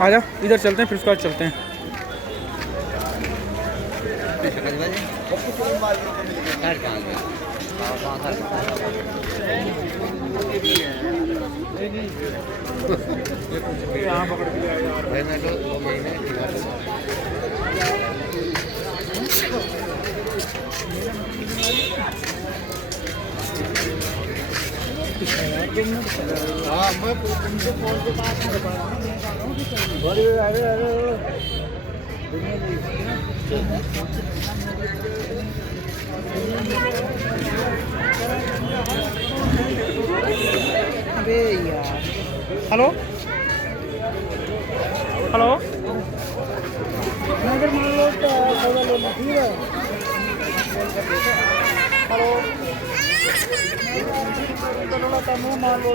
आ जा, इधर चलते हैं फिर उसके बाद चलते हैं। यहाँ पकड़ के ले यार भाई, मैं तो 2 महीने हाँ मैं तुमसे फोन पे बात कर पा रहा हूँ। अरे अरे अरे अबे यार, हेलो हेलो, मैं अगर मान लो तो सौदा लेना, ठीक है। हेलो, मैं मान लो